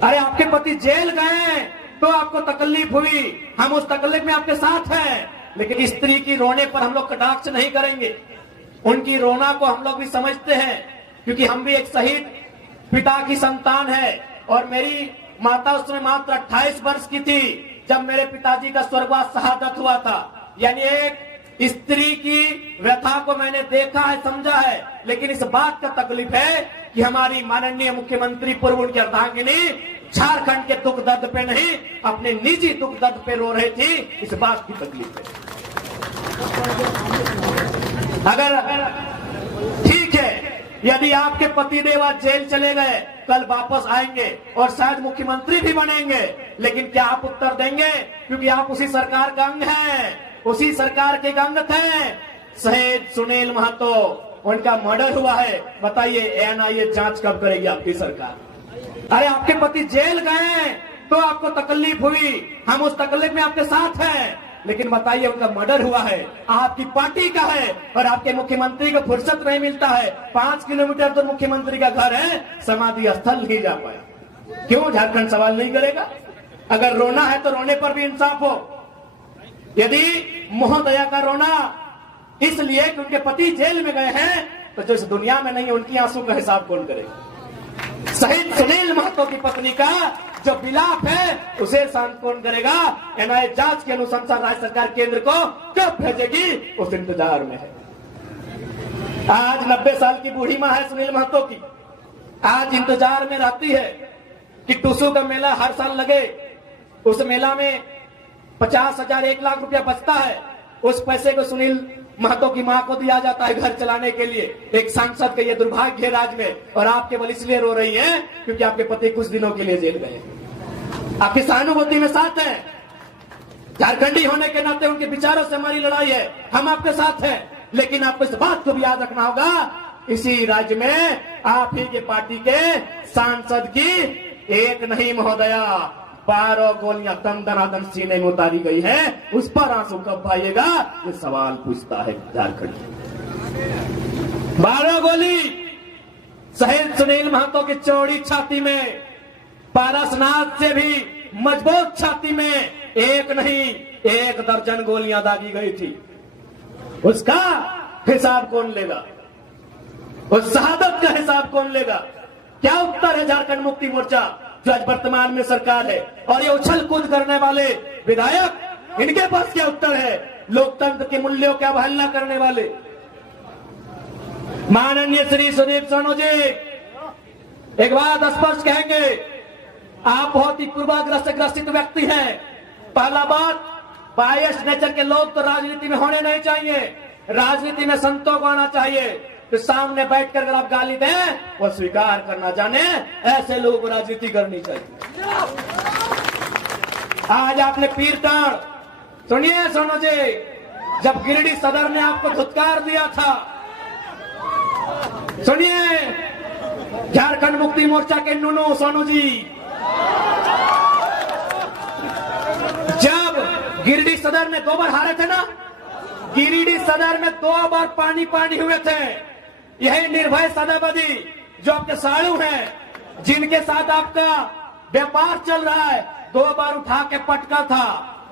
अरे आपके पति जेल गए तो आपको तकलीफ हुई, हम उस तकलीफ में आपके साथ हैं, लेकिन स्त्री की रोने पर हम लोग कटाक्ष नहीं करेंगे। उनकी रोना को हम लोग भी समझते हैं, क्योंकि हम भी एक शहीद पिता की संतान है। और मेरी माता उसमें मात्र 28 वर्ष की थी जब मेरे पिताजी का स्वर्गवास शहादत हुआ था। यानी एक स्त्री की व्यथा को मैंने देखा है, समझा है, लेकिन इस बात का तकलीफ है कि हमारी माननीय मुख्यमंत्री पूर्व उनकी अर्धांगिनी झारखंड के दुख दर्द पे नहीं, अपने निजी दुख दर्द पे रो रही थी। इस बात की तकलीफ है। अगर ठीक है, यदि आपके पतिदेव आज जेल चले गए, कल वापस आएंगे और शायद मुख्यमंत्री भी बनेंगे, लेकिन क्या आप उत्तर देंगे? क्योंकि आप उसी सरकार का अंग हैं, उसी सरकार के अंग थे। शहीद सुनील महतो, उनका मर्डर हुआ है। बताइए एनआईए जांच कब करेगी आपकी सरकार? अरे आपके पति जेल गए तो आपको तकलीफ हुई, हम उस तकलीफ में आपके साथ हैं, लेकिन बताइए उनका मर्डर हुआ है, आपकी पार्टी का है, और आपके मुख्यमंत्री को फुर्सत नहीं मिलता है। 5 किलोमीटर दूर मुख्यमंत्री का घर है, समाधि स्थल नहीं जा पाया। क्यों झारखंड सवाल नहीं करेगा? अगर रोना है तो रोने पर भी इंसाफ हो। यदि महोदया का रोना इसलिए कि उनके पति जेल में गए हैं, तो जो इस दुनिया में नहीं, उनकी आंसू का हिसाब कौन करेगा? शहीद सुनील महतो की पत्नी का जो विलाप है, उसे शांत कौन करेगा? एनआईए जांच की अनुशंसा राज्य सरकार केंद्र को कब भेजेगी, उस इंतजार में है। आज 90 साल की बूढ़ी मां है सुनील महतो की, आज इंतजार में रहती है कि टूसू का मेला हर साल लगे। उस मेला में 50,000 1 लाख रुपया बचता है, उस पैसे को सुनील महतो की मां को दिया जाता है घर चलाने के लिए। एक सांसद का ये दुर्भाग्य है राज्य में, और आप केवल इसलिए रो रही हैं क्योंकि आपके पति कुछ दिनों के लिए जेल गए। आपकी सहानुभूति में साथ हैं, झारखंडी होने के नाते उनके विचारों से हमारी लड़ाई है, हम आपके साथ हैं, लेकिन आपको इस बात को भी याद रखना होगा, इसी राज्य में आप ही के पार्टी के सांसद की एक नहीं महोदया 12 गोलियां दम दनादन सीने में उतारी गई है। उस पर आंसू कब आएगा, ये सवाल पूछता है झारखंड। 12 गोली शहीद सुनील महतो की चौड़ी छाती में, पारसनाथ से भी मजबूत छाती में एक नहीं 1 दर्जन गोलियां दागी गई थी। उसका हिसाब कौन लेगा? उस शहादत का हिसाब कौन लेगा? क्या उत्तर है झारखंड मुक्ति मोर्चा जो आज वर्तमान में सरकार है, और ये उछल कूद करने वाले विधायक, इनके पास क्या उत्तर है? लोकतंत्र के मूल्यों की अवहेलना करने वाले माननीय श्री सुदीप सोनू जी, एक बात स्पष्ट कहेंगे, आप बहुत ही पूर्वाग्रस्त व्यक्ति हैं। पहला बात, बायस नेचर के लोग तो राजनीति में होने नहीं चाहिए, राजनीति में संतों को आना चाहिए। तो सामने बैठकर अगर आप गाली दें, वो स्वीकार करना जाने, ऐसे लोगों को राजनीति करनी चाहिए। आज आपने पीर टाण, सुनिए सोनू जी, जब गिरिडीह सदर ने आपको धुतकार दिया था, सुनिए झारखंड मुक्ति मोर्चा के नूनू सोनू जी, जब गिरिडीह सदर में 2 बार हारे थे ना, गिरिडीह सदर में 2 बार पानी हुए थे। यही निर्भय सदाबदी जो आपके साड़ू हैं, जिनके साथ आपका व्यापार चल रहा है, 2 बार उठा के पटका था,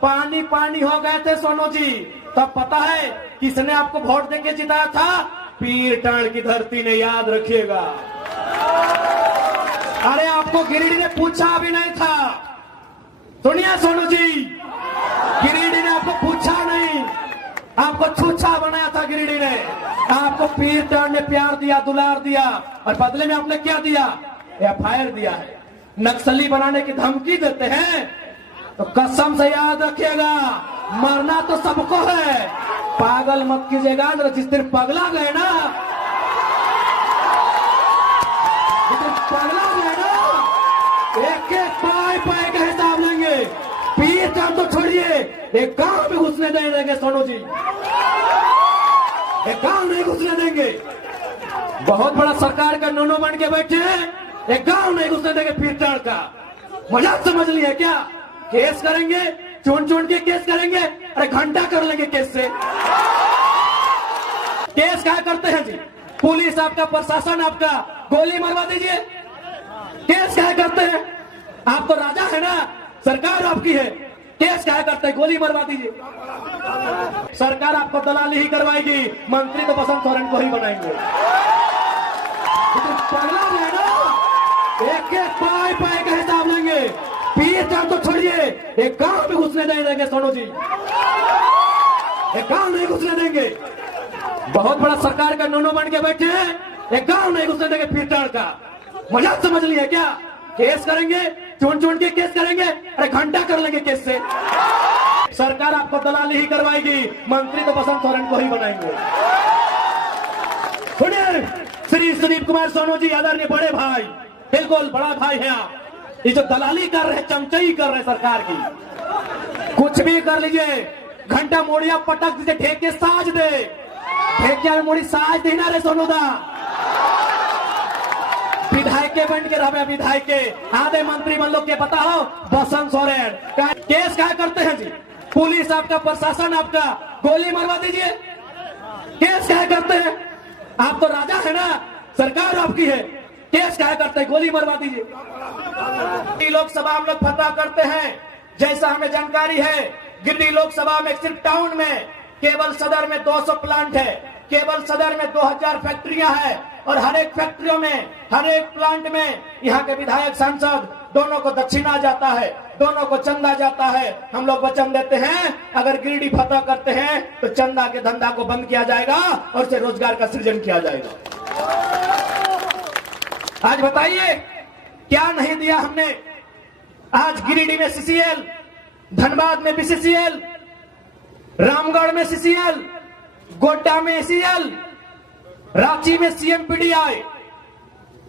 पानी हो गए थे सोनू जी। तब पता है किसने आपको वोट देके जिताया था? पीर टाण की धरती ने, याद रखिएगा। अरे आपको गिरिडीह ने पूछा भी नहीं था, सुनिए सोनू जी, गिरिडीह ने आपको पूछा नहीं, आपको छूछा बनाया था गिरिडीह ने। आपको पीर टाण ने प्यार दिया, दुलार दिया, और बदले में आपने क्या दिया? FIR दिया है। नक्सली बनाने की धमकी देते हैं, तो कसम से याद रखिएगा, मरना तो सबको है, पागल मत कीजिएगा। जिस दिन पगला गए ना, एक पाए का हिसाब लेंगे। पीर टाण तो छोड़िए, एक गांव में घुसने नहीं देंगे सोनू जी, एक गांव नहीं घुसने देंगे। बहुत बड़ा सरकार का नोनो बन के बैठे हैं, एक गांव नहीं घुसने देंगे पीर टाण का। मजाक समझ लिया क्या? केस करेंगे, चुन के केस करेंगे, अरे घंटा कर लेंगे केस से। केस क्या करते हैं जी? पुलिस आपका, प्रशासन आपका, गोली मरवा दीजिए। केस क्या करते हैं? आप तो राजा है ना, सरकार आपकी है, केस क्या करते हैं, गोली मरवा दीजिए। सरकार आपको दलाली ही करवाएगी, मंत्री तो बसंत सोरेन को ही बनाएंगे। पगला है ना, एक एक पाए पाए का हिसाब लेंगे। पीएचआर तो छोड़िए, एक गांव में घुसने नहीं देंगे सोनू जी, एक गांव नहीं घुसने देंगे। बहुत बड़ा सरकार का नोनो बन के बैठे हैं, एक गांव नहीं घुसने देंगे। पीएचआर का मजाक समझ लिया क्या? केस करेंगे, चुन चुन के केस करेंगे, अरे घंटा कर लेंगे केस से। सरकार आपको दलाली ही करवाएगी, मंत्री तो बसंत सोरेन को ही बनाएंगे। सुनिए, श्री सुदीप कुमार सोनू जी, आदरणीय बड़े भाई, बिल्कुल बड़ा भाई है आप। ये जो दलाली कर रहे, चमचाई कर रहे सरकार की, कुछ भी कर लीजिए, घंटा मोड़िया पटक दीजिए, ठेके साज दे, ठेकिया में मोड़ी साज देना रे सोनू दा। विधायक बन के रहे, विधायक आधे मंत्री मन लोग के पता हो, बसंत सोरेन केस क्या करते हैं जी? पुलिस आपका, प्रशासन आपका, गोली मरवा दीजिए। केस क्या करते हैं? आप तो राजा है ना, सरकार आपकी है, केस क्या करते हैं, गोली मरवा दीजिए। लोकसभा हम लोग फतह करते हैं, जैसा हमें जानकारी है, गिरिडीह लोकसभा में सिर्फ टाउन में केवल सदर में 200 प्लांट है, केवल सदर में 2000 फैक्ट्रियां है, और हर एक फैक्ट्रियों में, हर एक प्लांट में यहाँ के विधायक, सांसद दोनों को दक्षिणा जाता है, दोनों को चंदा जाता है। हम लोग वचन देते हैं, अगर गिरिडीह फतह करते हैं तो चंदा के धंधा को बंद किया जाएगा और से रोजगार का सृजन किया जाएगा। आज बताइए क्या नहीं दिया हमने? आज गिरिडीह में सीसीएल, धनबाद में बीसीसीएल, रामगढ़ में सीसीएल, गोड्डा में एसीएल, रांची में CMPDI,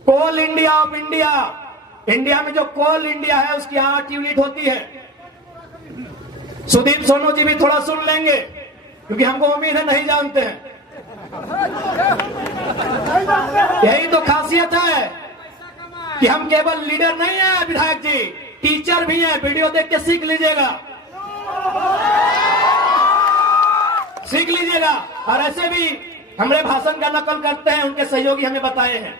coal India of India. India में जो कोल इंडिया है उसकी 8 यूनिट होती है। सुदीप सोनू जी भी थोड़ा सुन लेंगे, क्योंकि हमको उम्मीद है नहीं जानते हैं। यही तो खासियत है कि हम केवल लीडर नहीं है विधायक जी, टीचर भी हैं। वीडियो देख के सीख लीजिएगा, सीख लीजिएगा। और ऐसे भी हमारे भाषण का नकल करते हैं, उनके सहयोगी हमें बताए हैं।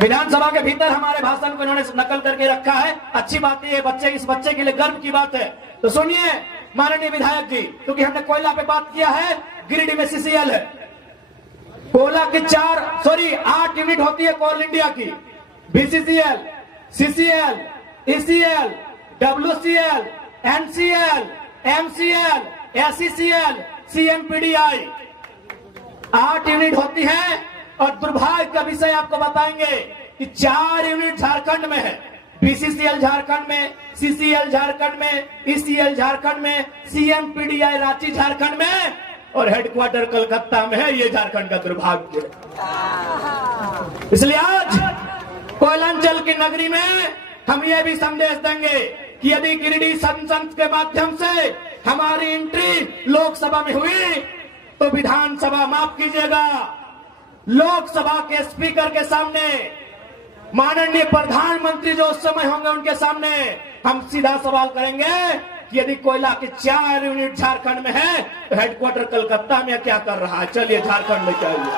विधानसभा के भीतर हमारे भाषण को इन्होंने नकल करके रखा है। अच्छी बात है, बच्चे, इस बच्चे के लिए गर्व की बात है। तो सुनिए माननीय विधायक जी, क्योंकि हमने कोयला पे बात किया है, गिरिडीह में सीसीएल है। कोयला की 8 यूनिट होती है कोल इंडिया की, BCCL, CCL, ECL, WCL, NCL, MCL, SECL, CMPDI, 8 unit होती है। और दुर्भाग्य का विषय आपको बताएंगे कि 4 यूनिट झारखंड में है, बीसीसीएल झारखंड में, सीसीएल झारखंड में, ईसीएल झारखंड में, सीएमपीडीआई रांची झारखंड में, और हेडक्वार्टर कलकत्ता में है। ये झारखंड का दुर्भाग्य है। इसलिए आज कोयलांचल की नगरी में हम ये भी संदेश देंगे कि यदि गिरिडीह संसद के माध्यम से हमारी एंट्री लोकसभा में हुई तो विधानसभा, माफ कीजिएगा, लोकसभा के स्पीकर के सामने, माननीय प्रधानमंत्री जो उस समय होंगे उनके सामने हम सीधा सवाल करेंगे कि यदि कोयला की 4 यूनिट झारखंड में है तो हेडक्वार्टर कलकत्ता में क्या कर रहा है? चलिए झारखंड लेके आइए,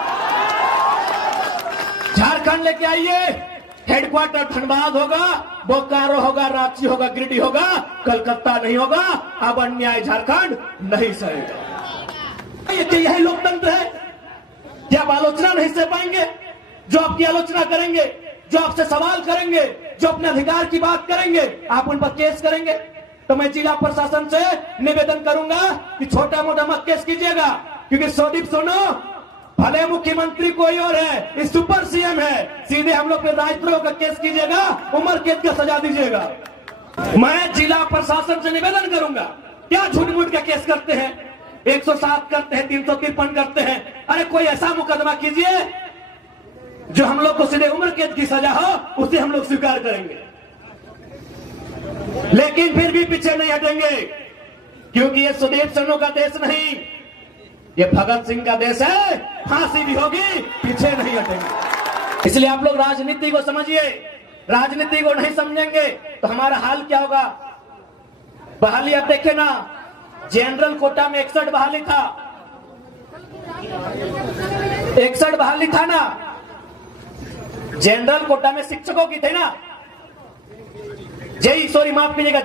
झारखंड लेके आइए। हेडक्वार्टर धनबाद होगा, बोकारो होगा, रांची होगा, गिरिडीह होगा, कलकत्ता नहीं होगा। अब अन्याय झारखंड नहीं सहेगा। यही लोकतंत्र है। क्या आप आलोचना नहीं सह पाएंगे? जो आपकी आलोचना करेंगे, जो आपसे सवाल करेंगे, जो अपने अधिकार की बात करेंगे, आप उन पर केस करेंगे। तो मैं जिला प्रशासन से निवेदन करूंगा कि छोटा मोटा मत केस कीजिएगा, क्योंकि सुदीप सोनू भले मुख्यमंत्री कोई और है, इस सुपर सीएम है, सीधे हम लोग पे राजद्रोह का केस कीजिएगा, उम्र कैद का सजा दीजिएगा। मैं जिला प्रशासन से निवेदन करूंगा, क्या झूठ मूठ का केस करते हैं, 107 करते हैं, 353 करते हैं। अरे कोई ऐसा मुकदमा कीजिए जो हम लोग को सीधे उम्र कैद की सजा हो, उसे हम लोग स्वीकार करेंगे। लेकिन फिर भी पीछे नहीं हटेंगे, क्योंकि ये सुदीप सोनू का देश नहीं, ये भगत सिंह का देश है। फांसी भी होगी, पीछे नहीं हटेंगे। इसलिए आप लोग राजनीति को समझिए, राजनीति को नहीं समझेंगे तो हमारा हाल क्या होगा। बहाली आप देखे ना, जनरल कोटा में 61 बहाली था, 61 बहाली था ना, जनरल कोटा में शिक्षकों की थे ना, जेई, सॉरी माफ कीजिएगा,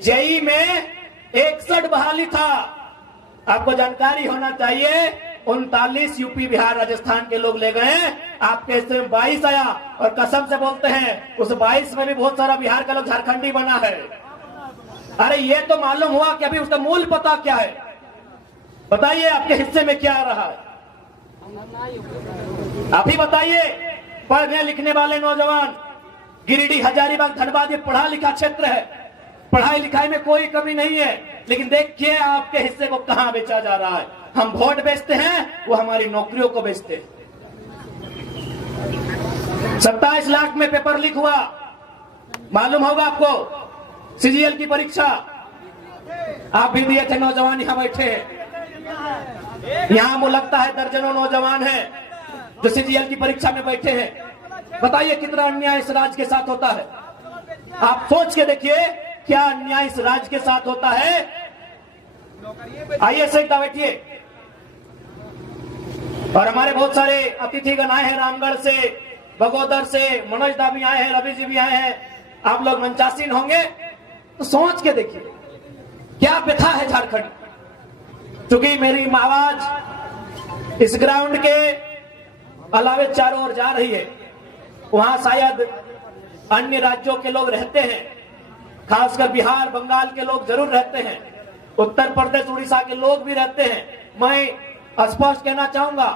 जेई में 61 बहाली था। आपको जानकारी होना चाहिए, 39 यूपी बिहार राजस्थान के लोग ले गए, आपके हिस्से में 22 आया। और कसम से बोलते हैं उस 22 में भी बहुत सारा बिहार का लोग झारखंडी बना है। अरे ये तो मालूम हुआ कि अभी उसका मूल पता क्या है। बताइए आपके हिस्से में क्या आ रहा है, अभी बताइए। पढ़ने लिखने वाले नौजवान, गिरिडीह, हजारीबाग, धनबाद ये पढ़ा लिखा क्षेत्र है, पढ़ाई लिखाई में कोई कमी नहीं है, लेकिन देखिए आपके हिस्से को कहां बेचा जा रहा है। हम वोट बेचते हैं, वो हमारी नौकरियों को बेचते हैं। 27 लाख में पेपर लीक हुआ, मालूम होगा आपको। सीजीएल की परीक्षा आप भी दिए थे, नौजवान यहां बैठे हैं। यहां मुझे लगता है दर्जनों नौजवान हैं जो सीजीएल की परीक्षा में बैठे हैं। बताइए कितना अन्याय इस राज्य के साथ होता है। आप सोच के देखिए क्या अन्याय इस राज्य के साथ होता है। आइए सही बैठिए। और हमारे बहुत सारे अतिथिगण आए हैं, रामगढ़ से, बगोदर से, मनोज दा भी आए हैं, रवि जी भी आए हैं। आप लोग मंचासीन होंगे तो सोच के देखिए क्या व्यथा है झारखंड। क्योंकि मेरी आवाज इस ग्राउंड के अलावे चारों ओर जा रही है, वहां शायद अन्य राज्यों के लोग रहते हैं, खासकर बिहार बंगाल के लोग जरूर रहते हैं, उत्तर प्रदेश उड़ीसा के लोग भी रहते हैं। मैं स्पष्ट कहना चाहूंगा,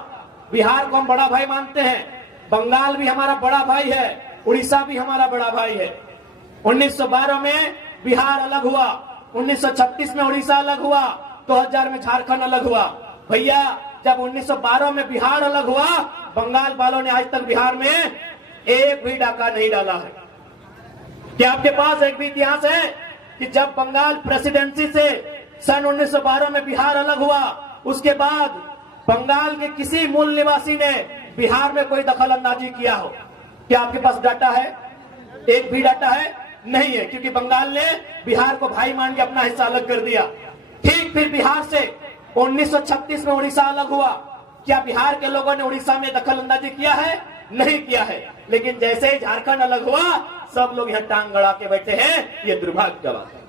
बिहार को हम बड़ा भाई मानते हैं, बंगाल भी हमारा बड़ा भाई है, उड़ीसा भी हमारा बड़ा भाई है। 1912 में बिहार अलग हुआ, 1936 में उड़ीसा अलग हुआ, 2000 में झारखंड अलग हुआ। भैया जब 1912 में बिहार अलग हुआ, बंगाल वालों ने आज तक बिहार में एक भी डाका नहीं डाला है। क्या आपके पास एक भी इतिहास है कि जब बंगाल प्रेसिडेंसी से सन 1912 में बिहार अलग हुआ, उसके बाद बंगाल के किसी मूल निवासी ने बिहार में कोई दखल अंदाजी किया हो? क्या आपके पास डाटा है? एक भी डाटा है? नहीं है, क्योंकि बंगाल ने बिहार को भाई मान के अपना हिस्सा अलग कर दिया। ठीक फिर बिहार से 1936 में उड़ीसा अलग हुआ, क्या बिहार के लोगों ने उड़ीसा में दखल अंदाजी किया है? नहीं किया है। लेकिन जैसे ही झारखंड अलग हुआ, सब लोग यहाँ टांग गड़ा के बैठे हैं। ये दुर्भाग्य की बात है।